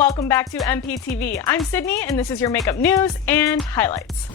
welcome back to MPTV. I'm Sydney and this is your makeup news and highlights.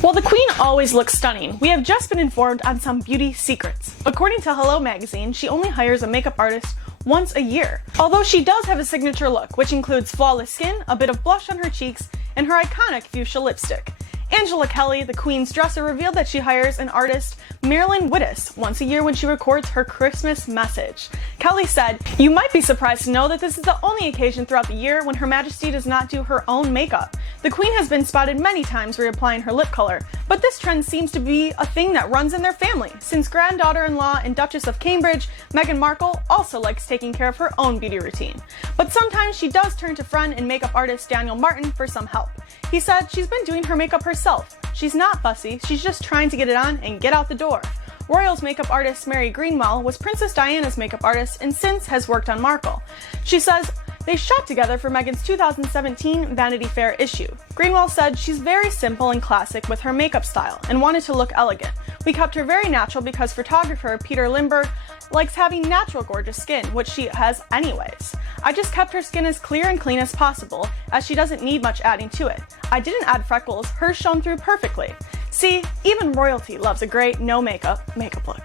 While the Queen always looks stunning, we have just been informed on some beauty secrets. According to Hello magazine, she only hires a makeup artist once a year. Although she does have a signature look, which includes flawless skin, a bit of blush on her cheeks, and her iconic fuchsia lipstick. Angela Kelly, the Queen's dresser, revealed that she hires an artist, Marilyn Wittes, once a year when she records her Christmas message. Kelly said, "You might be surprised to know that this is the only occasion throughout the year when Her Majesty does not do her own makeup. The Queen has been spotted many times reapplying her lip color, but this trend seems to be a thing that runs in their family, since granddaughter-in-law and Duchess of Cambridge, Meghan Markle, also likes taking care of her own beauty routine. But sometimes she does turn to friend and makeup artist Daniel Martin for some help. He said she's been doing her makeup herself. She's not fussy, she's just trying to get it on and get out the door." Royals makeup artist Mary Greenwell was Princess Diana's makeup artist and since has worked on Markle. She says they shot together for Meghan's 2017 Vanity Fair issue. Greenwell said she's very simple and classic with her makeup style and wanted to look elegant. "We kept her very natural because photographer Peter Lindbergh likes having natural gorgeous skin, which she has anyways. I just kept her skin as clear and clean as possible, as she doesn't need much adding to it. I didn't add freckles, hers shone through perfectly. See, even royalty loves a great no makeup look."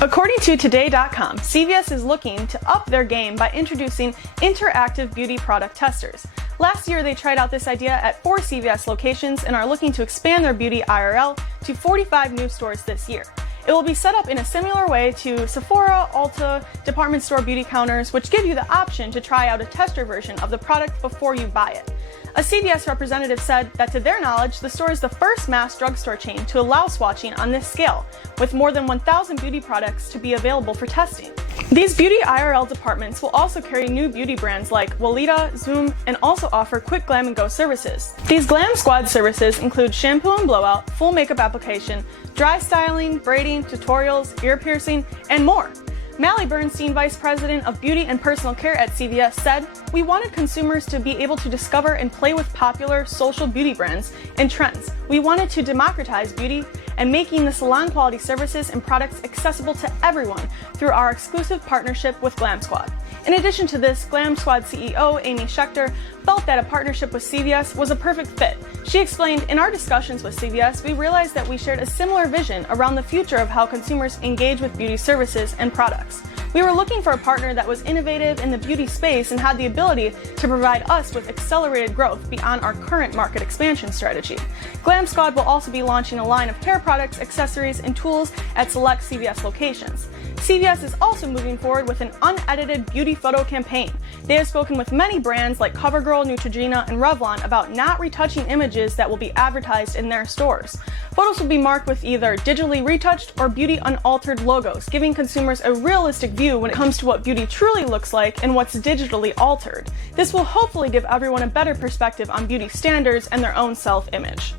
According to Today.com, CVS is looking to up their game by introducing interactive beauty product testers. Last year, they tried out this idea at 4 CVS locations and are looking to expand their beauty IRL to 45 new stores this year. It will be set up in a similar way to Sephora, Ulta, department store beauty counters, which give you the option to try out a tester version of the product before you buy it. A CVS representative said that to their knowledge, the store is the first mass drugstore chain to allow swatching on this scale, with more than 1,000 beauty products to be available for testing. These beauty IRL departments will also carry new beauty brands like Weleda, Zoom, and also offer quick glam and go services. These Glam Squad services include shampoo and blowout, full makeup application, dry styling, braiding, tutorials, ear piercing, and more. Mally Bernstein, Vice President of Beauty and Personal Care at CVS, said, "We wanted consumers to be able to discover and play with popular social beauty brands and trends. We wanted to democratize beauty and making the salon quality services and products accessible to everyone through our exclusive partnership with Glam Squad." In addition to this, Glam Squad CEO Amy Schechter felt that a partnership with CVS was a perfect fit. She explained, "In our discussions with CVS, we realized that we shared a similar vision around the future of how consumers engage with beauty services and products. We were looking for a partner that was innovative in the beauty space and had the ability to provide us with accelerated growth beyond our current market expansion strategy." Glam Squad will also be launching a line of hair products, accessories, and tools at select CVS locations. CVS is also moving forward with an unedited beauty photo campaign. They have spoken with many brands like CoverGirl, Neutrogena, and Revlon about not retouching images that will be advertised in their stores. Photos will be marked with either digitally retouched or beauty unaltered logos, giving consumers a realistic view when it comes to what beauty truly looks like and what's digitally altered. This will hopefully give everyone a better perspective on beauty standards and their own self-image.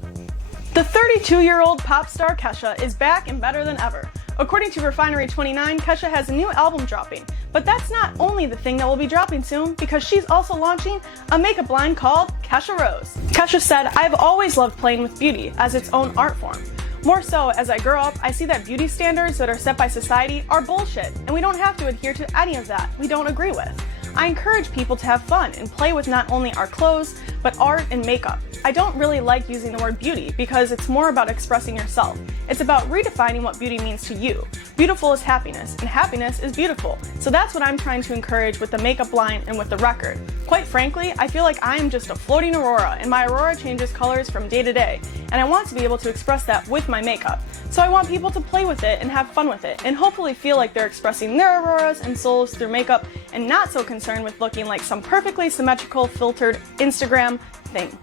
The 32-year-old pop star Kesha is back and better than ever. According to Refinery29, Kesha has a new album dropping, but that's not only the thing that will be dropping soon, because she's also launching a makeup line called Kesha Rose. Kesha said, "I've always loved playing with beauty as its own art form. More so, as I grow up, I see that beauty standards that are set by society are bullshit, and we don't have to adhere to any of that we don't agree with. I encourage people to have fun and play with not only our clothes, but art and makeup. I don't really like using the word beauty because it's more about expressing yourself. It's about redefining what beauty means to you. Beautiful is happiness, and happiness is beautiful. So that's what I'm trying to encourage with the makeup line and with the record. Quite frankly, I feel like I am just a floating aurora, and my aurora changes colors from day to day, and I want to be able to express that with my makeup. So I want people to play with it and have fun with it, and hopefully feel like they're expressing their auroras and souls through makeup and not so concerned with looking like some perfectly symmetrical, filtered Instagram thing.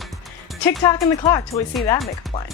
Tick-tock in the clock till we see that makeup line."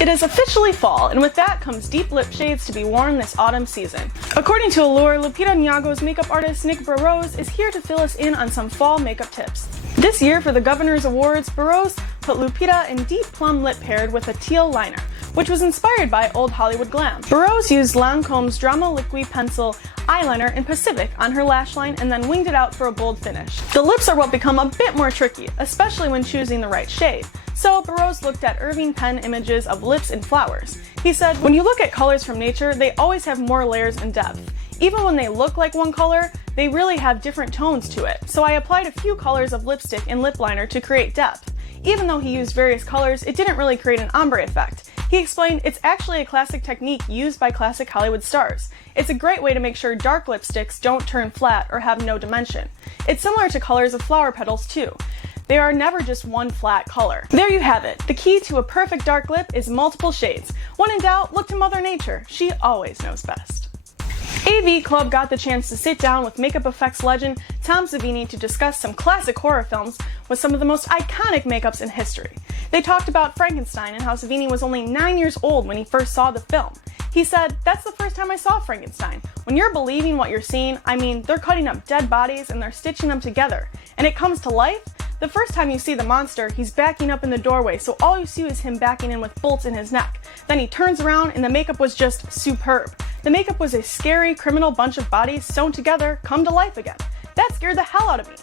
It is officially fall, and with that comes deep lip shades to be worn this autumn season. According to Allure, Lupita Nyongâ's makeup artist Nick Barose is here to fill us in on some fall makeup tips. This year for the Governor's Awards, Barose put Lupita in deep plum lip paired with a teal liner, which was inspired by old Hollywood glam. Barose used Lancome's Drama Liquid Pencil eyeliner in Pacific on her lash line and then winged it out for a bold finish. The lips are what become a bit more tricky, especially when choosing the right shade. So Barose looked at Irving Penn images of lips and flowers. He said, "When you look at colors from nature, they always have more layers and depth. Even when they look like one color, they really have different tones to it, so I applied a few colors of lipstick and lip liner to create depth. Even though he used various colors, it didn't really create an ombre effect. He explained it's actually a classic technique used by classic Hollywood stars. It's a great way to make sure dark lipsticks don't turn flat or have no dimension. It's similar to colors of flower petals too. They are never just one flat color. There you have it. The key to a perfect dark lip is multiple shades. When in doubt, look to Mother Nature. She always knows best. Avclub got the chance to sit down with makeup effects legend Tom Sevini to discuss some classic horror films with some of the most iconic makeups in history. They talked about Frankenstein and how Savini was only 9 years old when he first saw the film. He said, "That's the first time I saw Frankenstein. When you're believing what you're seeing, I mean, they're cutting up dead bodies and they're stitching them together. And it comes to life. The first time you see the monster, he's backing up in the doorway, so all you see is him backing in with bolts in his neck. Then he turns around and the makeup was just superb. The makeup was a scary, criminal bunch of bodies sewn together, come to life again. That scared the hell out of me."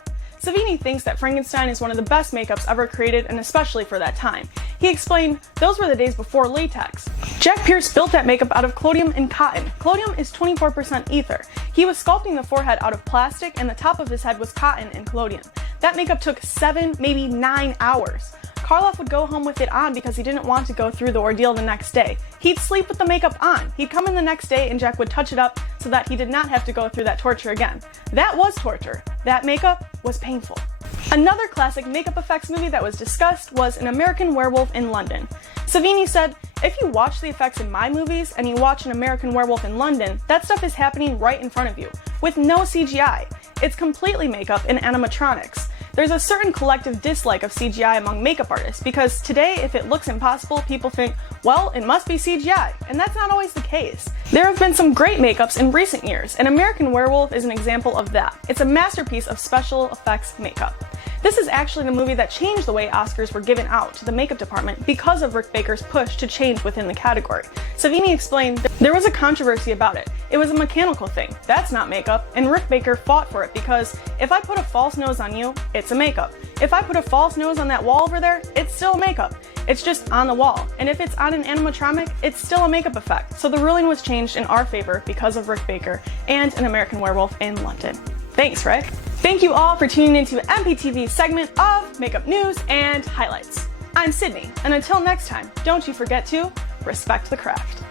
Savini thinks that Frankenstein is one of the best makeups ever created, and especially for that time. He explained, "Those were the days before latex. Jack Pierce built that makeup out of collodium and cotton. Collodium is 24% ether. He was sculpting the forehead out of plastic, and the top of his head was cotton and collodium. That makeup took 7, maybe 9 hours. Karloff would go home with it on because he didn't want to go through the ordeal the next day. He'd sleep with the makeup on. He'd come in the next day and Jack would touch it up so that he did not have to go through that torture again. That was torture. That makeup was painful." Another classic makeup effects movie that was discussed was An American Werewolf in London. Savini said, "If you watch the effects in my movies and you watch An American Werewolf in London, that stuff is happening right in front of you, with no CGI. It's completely makeup and animatronics. There's a certain collective dislike of CGI among makeup artists because today, if it looks impossible, people think, well, it must be CGI, and that's not always the case. There have been some great makeups in recent years, and American Werewolf is an example of that. It's a masterpiece of special effects makeup. This is actually the movie that changed the way Oscars were given out to the makeup department because of Rick Baker's push to change within the category. Savini explained that there was a controversy about it. It was a mechanical thing. That's not makeup, and Rick Baker fought for it because if I put a false nose on you, it's a makeup. If I put a false nose on that wall over there, it's still makeup. It's just on the wall. And if it's on an animatronic, it's still a makeup effect. So the ruling was changed in our favor because of Rick Baker and An American Werewolf in London." Thanks, Rick. Thank you all for tuning into MPTV's segment of Makeup News and Highlights. I'm Sydney, and until next time, don't you forget to respect the craft.